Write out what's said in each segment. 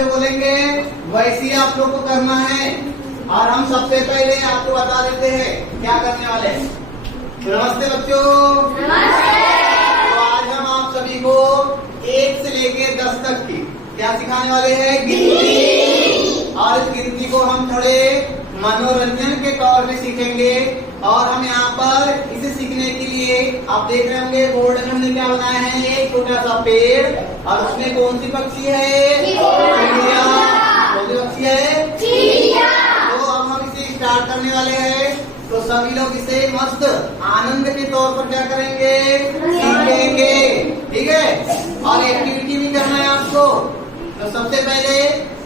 पे बोलेंगे वैसे ही आप लोग को करना है। और हम सबसे पहले आपको बता देते हैं क्या करने वाले हैं। तो नमस्ते बच्चों। नमस्ते। तो आज हम आप सभी को 1 से लेके 10 तक की क्या सिखाने वाले हैं, गिनती। और इस गिनती को हम थोड़े मनोरंजन के तौर पे सीखेंगे। और हम यहाँ पर इसे सीखने के लिए आप देख रहे होंगे बोर्ड में हमने क्या बनाया है, एक छोटा सा पेड़ और उसमें कौन सी पक्षी है, चिड़िया। कौन सी पक्षी है, चिड़िया। तो अब हम इसे स्टार्ट करने वाले हैं। तो सभी लोग इसे मस्त आनंद के तौर पर क्या करेंगे, सीखेंगे। ठीक है। और एक्टिविटी भी करना है आपको। तो सबसे पहले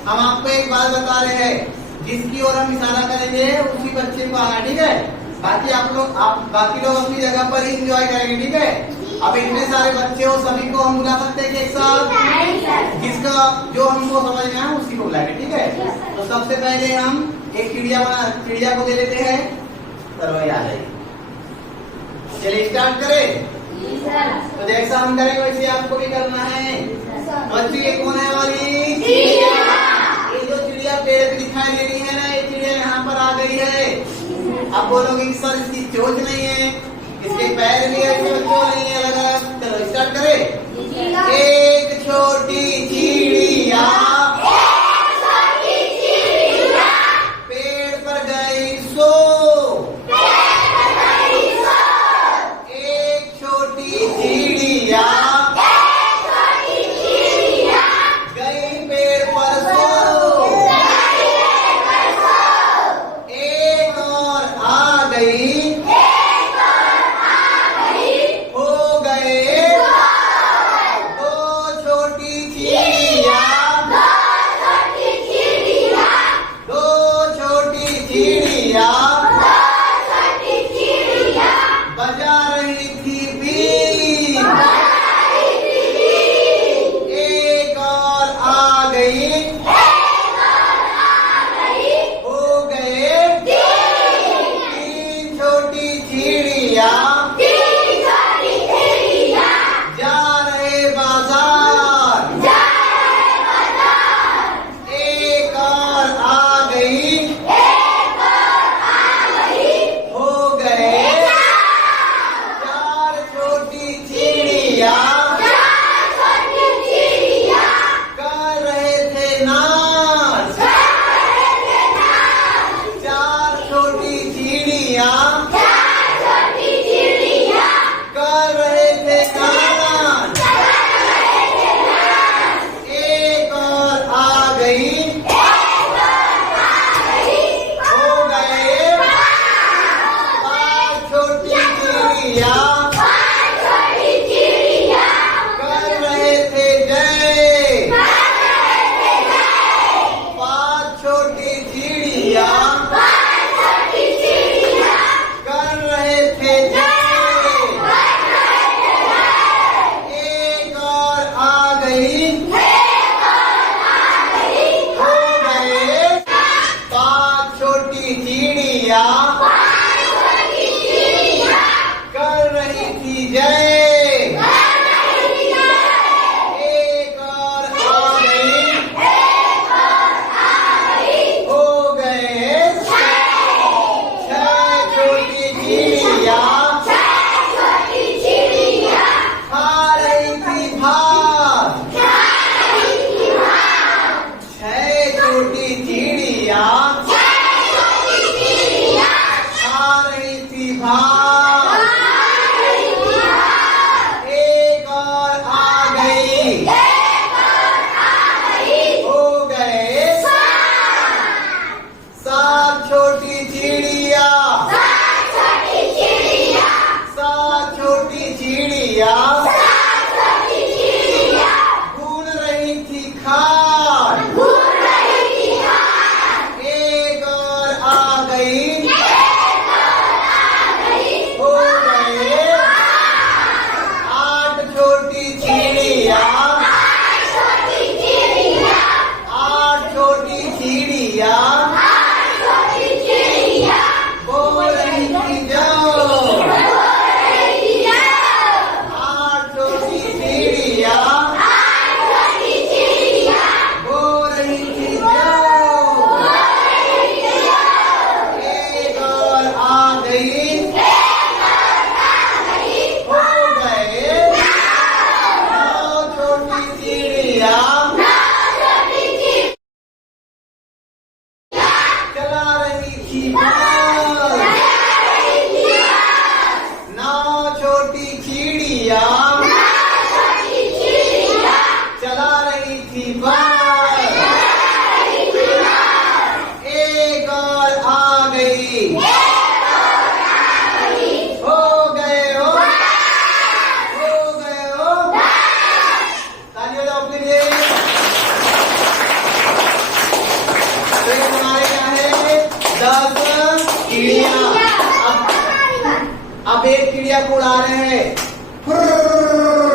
हम आपको एक बात बता रहे हैं, जिसकी ओर हम इशारा करेंगे उसी बच्चे को आना। ठीक है। बाकी बाकी लोग अपनी जगह पर ही एंजॉय करेंगे। ठीक है। अब इतने सारे बच्चे हो, सभी को हम बुला सकते हैं एक साथ, जिसका जो हमको समझ में आए उसी को बुलाएंगे। ठीक है। तो सबसे पहले हम एक चिड़िया को दे लेते हैं। चलो आ जाइए, चलिए स्टार्ट करें। तो जैसा हम करेंगे वैसे आपको भी करना है। बच्चे ये कौन है हमारी चिड़िया। ये जो चिड़िया पेड़ पे दिखाई दे रही है ना, ये चिड़िया यहाँ पर आ गई है। अब बोलोगे कि सर इसकी चोंच नहीं है, इसके पैर भी है, चोंच नहीं है अलग। चलो स्टार्ट करें। एक छोटी चिड़िया पेड़ पर गई सो। एक छोटी चिड़िया गई पेड़ पर सो। एक और आ गई, हो गए दो छोटी चिड़िया। दो छोटी चिड़िया बजा रही थी बीन। एक और आ गई, हो गए तीन छोटी चिड़िया। जा रहे बाजार। एक और आ गई, हो गए 4 छोटी चिड़िया। कर रहे थे नाच। 4 छोटी चिड़िया कर रहे थे नाच। एक और आ गई, हो गए 5 छोटी चिड़िया कर रहे थे जय। चिड़िया को उड़ा रहे हैं। फुर्र